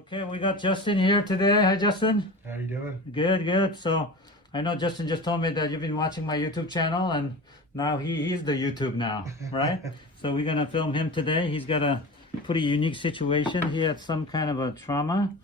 Okay, we got Justin here today. Hi, Justin. How you doing? Good, good. So I know Justin just told me that you've been watching my YouTube channel, and now he's the YouTube now, right? So we're gonna film him today. He's got a pretty unique situation. He had some kind of a trauma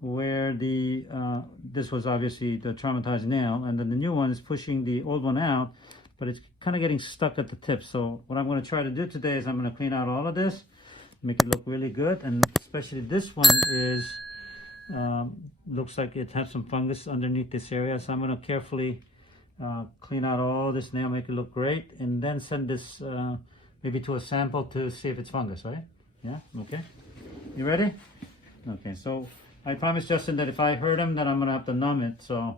where this was obviously the traumatized nail, and then the new one is pushing the old one out, but it's kind of getting stuck at the tip. So what I'm going to try to do today is I'm going to clean out all of this, make it look really good, and especially this one is looks like it has some fungus underneath this area, so I'm going to carefully clean out all this nail, make it look great, and then send this maybe to a sample to see if it's fungus, right? Yeah, okay. You ready? Okay, so I promised Justin that if I hurt him, then I'm gonna have to numb it. So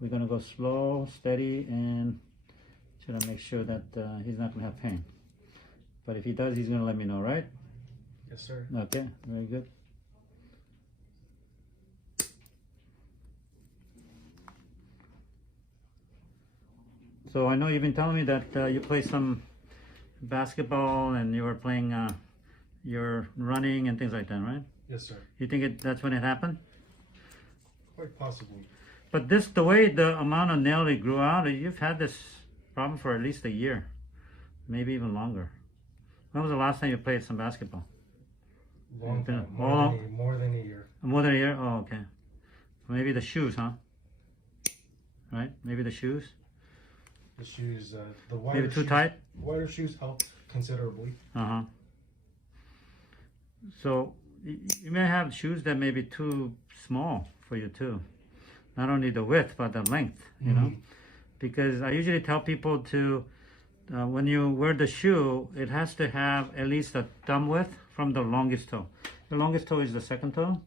we're gonna go slow, steady, and try to make sure that he's not gonna have pain. But if he does, he's gonna let me know, right? Yes, sir. Okay, very good. So I know you've been telling me that you play some basketball and you were playing, you're running and things like that, right? Yes, sir. You think that's when it happened? Quite possibly. But the way the amount of nail it grew out, you've had this problem for at least a year, maybe even longer. When was the last time you played some basketball? Long time. More than a year. More than a year? Oh, okay. Maybe the shoes, huh? Right? Maybe the shoes? The shoes, the wider Maybe too shoes, tight? wider shoes helped considerably. Uh-huh. So you may have shoes that may be too small for you too. Not only the width, but the length, you know? Because I usually tell people to, when you wear the shoe, it has to have at least a thumb width from the longest toe. The longest toe is the second toe.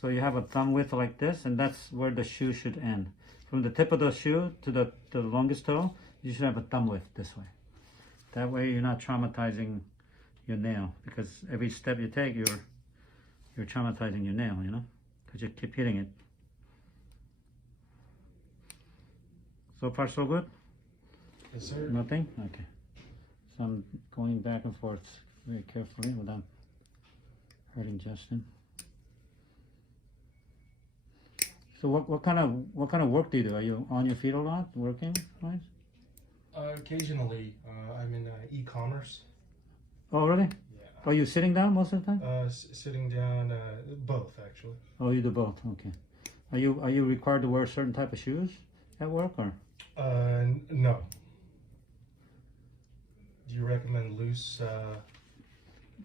So you have a thumb width like this, and that's where the shoe should end. From the tip of the shoe to the longest toe, you should have a thumb width this way. That way you're not traumatizing your nail, because every step you take, you're traumatizing your nail, you know, because you keep hitting it. So far, so good? Yes, sir. Nothing? Okay. So I'm going back and forth very carefully without hurting Justin. So what kind of work do you do? Are you on your feet a lot, working, right? Occasionally, I'm in e-commerce. Oh, really? Yeah. Are you sitting down most of the time? Sitting down, both actually. Oh, you do both. Okay. Are you required to wear a certain type of shoes at work, or? No. Do you recommend loose?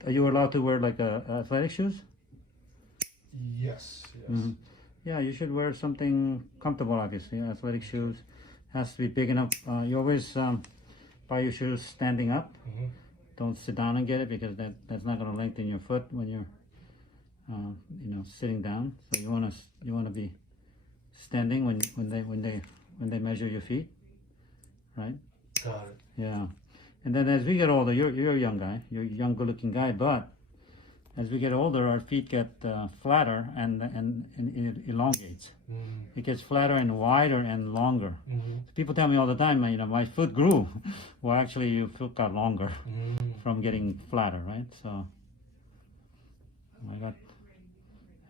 Are you allowed to wear like athletic shoes? Yes. Yes. Mm-hmm. Yeah, you should wear something comfortable, obviously. Athletic shoes has to be big enough. You always buy your shoes standing up. Mm-hmm. Don't sit down and get it, because that's not going to lengthen your foot when you're sitting down. So you want to be standing when they measure your feet, right? Got it. Yeah. And then as we get older, you're a young guy. You're a young, good-looking guy, but as we get older, our feet get flatter and it elongates. It gets flatter and wider and longer. So people tell me all the time, my foot grew. Well, actually, your foot got longer from getting flatter, right? So I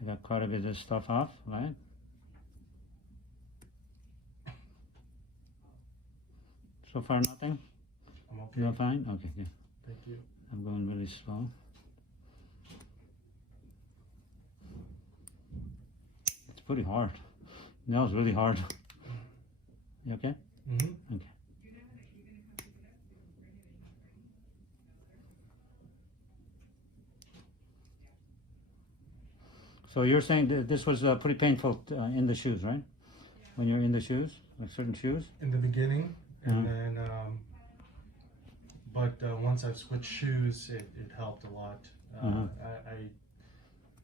got quite a bit of this stuff off, right? So far, nothing? I'm okay. You're fine? Okay, good. Thank you. I'm going really slow. It's pretty hard. Nail's really hard. You okay? Mm-hmm. Okay. So you're saying that this was pretty painful in the shoes, right? When you're in the shoes, like certain shoes? In the beginning, and then, but once I've switched shoes, it helped a lot. I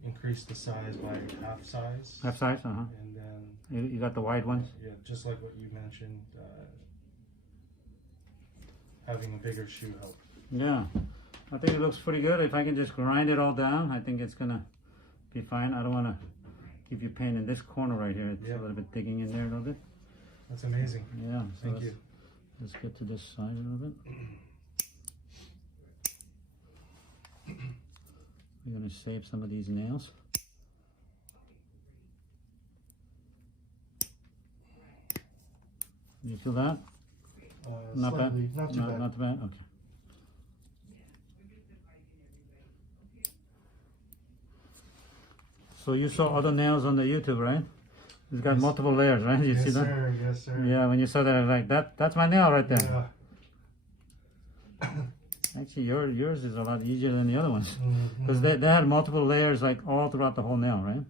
increased the size by half size. Half size, And then You got the wide ones? yeah, just like what you mentioned, having a bigger shoe helped. Yeah, I think it looks pretty good. If I can just grind it all down, I think it's gonna be fine. I don't want to give you pain in this corner right here. It's a little bit digging in there a little bit. That's amazing. Yeah. So Thank you. Let's get to this side a little bit. We're gonna save some of these nails. You feel that? Not Slightly, bad? not too bad. Not too bad? Okay. So you saw other nails on the YouTube, right? It's got multiple layers, right? You Yes, see that? sir. Yes, sir. Yeah, when you saw that, I was like, that's my nail right there. Yeah. Actually, yours is a lot easier than the other ones. Because Mhm. they had multiple layers like all throughout the whole nail, right?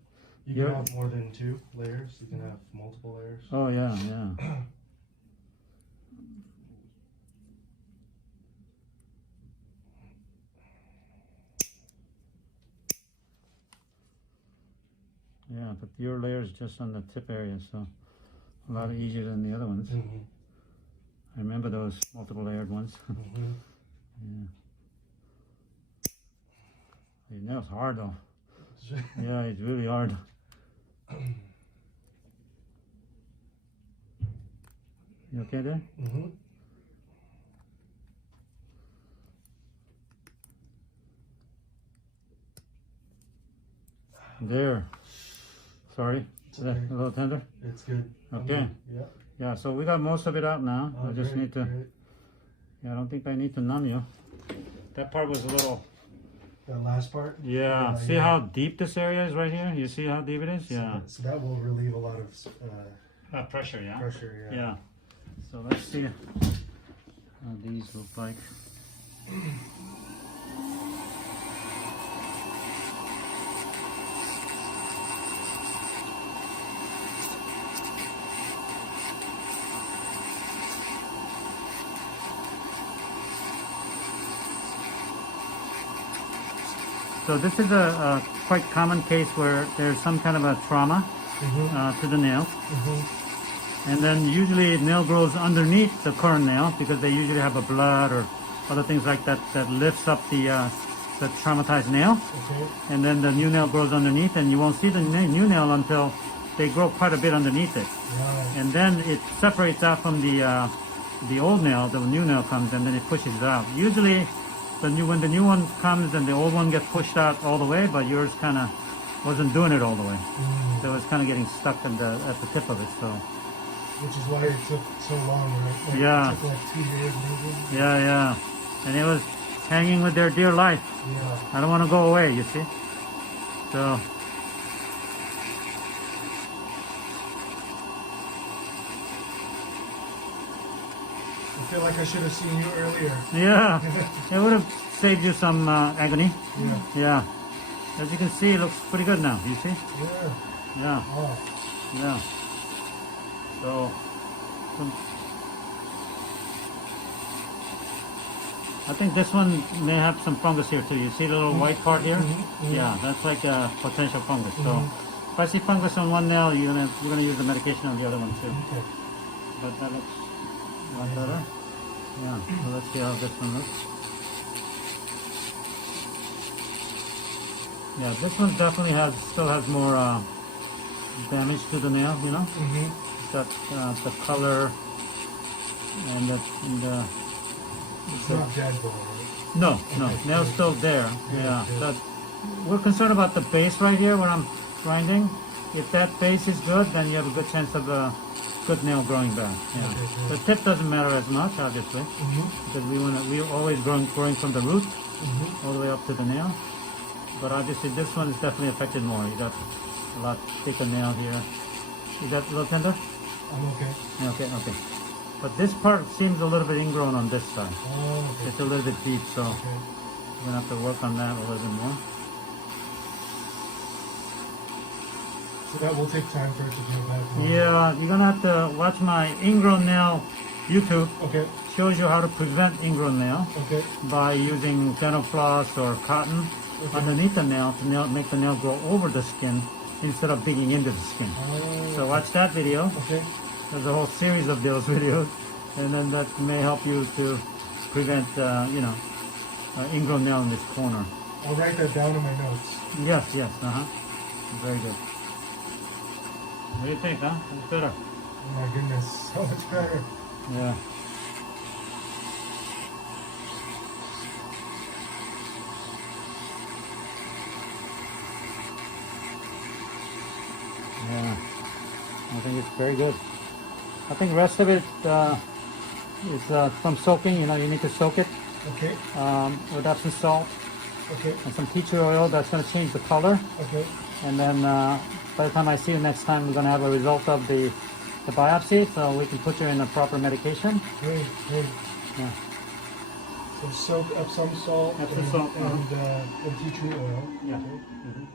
You can have more than 2 layers. You can have multiple layers. Oh, yeah, yeah. Yeah, but your layer is just on the tip area, so a lot easier than the other ones. Mhm. I remember those multiple layered ones. Mhm. Yeah. Your nail's hard though. Yeah, it's really hard. You okay there? Mhm. There. Sorry. It's Is that okay. a little tender? It's good. Okay. Yeah. Yeah, so we got most of it out now. Oh, I just great, need to, great. yeah, I don't think I need to numb you. That part was a little, That last part. yeah. See how deep this area is right here? You see how deep it is? Yeah. So that will relieve a lot of Pressure, yeah? pressure. Yeah. Yeah. So let's see how these look like. So this is a quite common case where there's some kind of a trauma to the nail. And then usually nail grows underneath the current nail because they usually have a blood or other things like that that lifts up the traumatized nail. Okay. And then the new nail grows underneath, and you won't see the new nail until they grow quite a bit underneath it. Right. And then it separates out from the old nail. The new nail comes, and then it pushes it out. Usually, when the new one comes, and the old one gets pushed out all the way, but yours kind of wasn't doing it all the way. So it was kind of getting stuck at the tip of it. So. Which is why it took so long, right? Like, Yeah. It took like 2 years maybe. Yeah, yeah. And it was hanging with their dear life. Yeah. I don't want to go away, you see. So, I feel like I should have seen you earlier. yeah, it would have saved you some agony. Yeah. Yeah. As you can see, it looks pretty good now, you see? Yeah. Yeah, Oh. yeah. So, I think this one may have some fungus here too. You see the little white part here? Yeah, that's like a potential fungus. So, if I see fungus on one nail, you're gonna use the medication on the other one too. Okay. But that looks a lot better. Yeah, so let's see how this one looks. Yeah, this one definitely still has more damage to the nail, you know? That the color and the It's not dead though, right? no, nail's still there. Yeah, but we're concerned about the base right here when I'm grinding. If that base is good, then you have a good chance of a good nail growing back. Yeah, Okay, good. the tip doesn't matter as much, obviously, because we're always growing from the root all the way up to the nail. But obviously, this one is definitely affected more. You got a lot thicker nail here. Is that a little tender? I'm okay. Yeah, okay. But this part seems a little bit ingrown on this side. Oh, okay. It's a little bit deep, so Okay. we're gonna have to work on that a little bit more. So that will take time for it to grow back. Yeah, you're gonna have to watch my ingrown nail YouTube. Okay. Shows you how to prevent ingrown nail Okay. by using dental floss or cotton underneath the nail to make the nail grow over the skin instead of digging into the skin. Oh, So watch that video. okay. There's a whole series of those videos, and then that may help you to prevent, ingrown nail in this corner. I'll write that down in my notes. Yes, very good. What do you think, huh? It's better. Oh my goodness, so much better. Yeah. Yeah. I think it's very good. I think the rest of it is from soaking. You know, you need to soak it Okay. with Epsom salt Okay. and some tea tree oil. That's going to change the color. Okay. And then by the time I see you next time, we're going to have a result of the biopsy, so we can put you in the proper medication. Great. Great. Yeah. So soak Epsom salt Epsom salt, and tea tree oil. Yeah. Okay.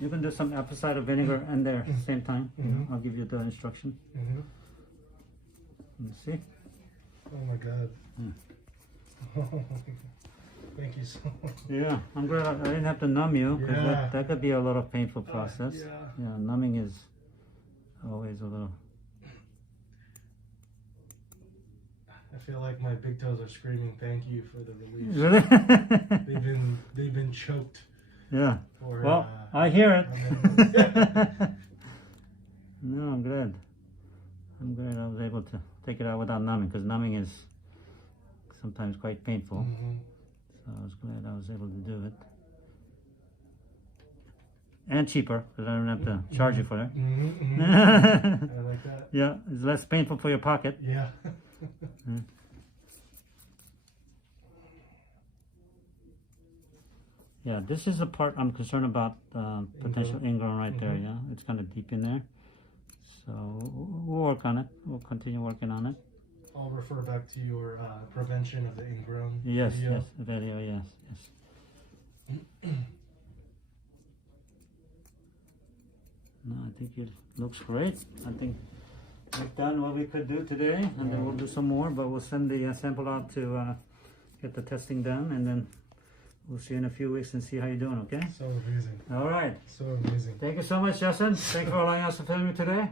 You can do some apple cider vinegar in there at the same time. Mhm. I'll give you the instruction. Mm-hmm. Let's see. Oh my God. Hmm. Thank you so much. Yeah, I'm glad I didn't have to numb you, because Yeah. that could be a lot of painful process. Yeah. Numbing is always a little. I feel like my big toes are screaming thank you for the relief. Really? They've been choked Yeah. for Well, I hear it. it. No, I'm glad. I'm glad I was able to take it out without numbing, because numbing is sometimes quite painful. Mhm. So I was glad I was able to do it. And cheaper, because I don't have to charge you for it. Mhm, mhm. I like that. Yeah, it's less painful for your pocket. Yeah. Yeah, this is the part I'm concerned about, potential ingrown right there, yeah. It's kind of deep in there. So we'll work on it. We'll continue working on it. I'll refer back to your prevention of the ingrown Yes, video. yes, the video, yes, yes. No, I think it looks great. I think we've done what we could do today, and then we'll do some more, but we'll send the sample out to get the testing done, and then we'll see you in a few weeks and see how you're doing, okay? So amazing. All right. So amazing. Thank you so much, Justin. Thank you for allowing us to film you today.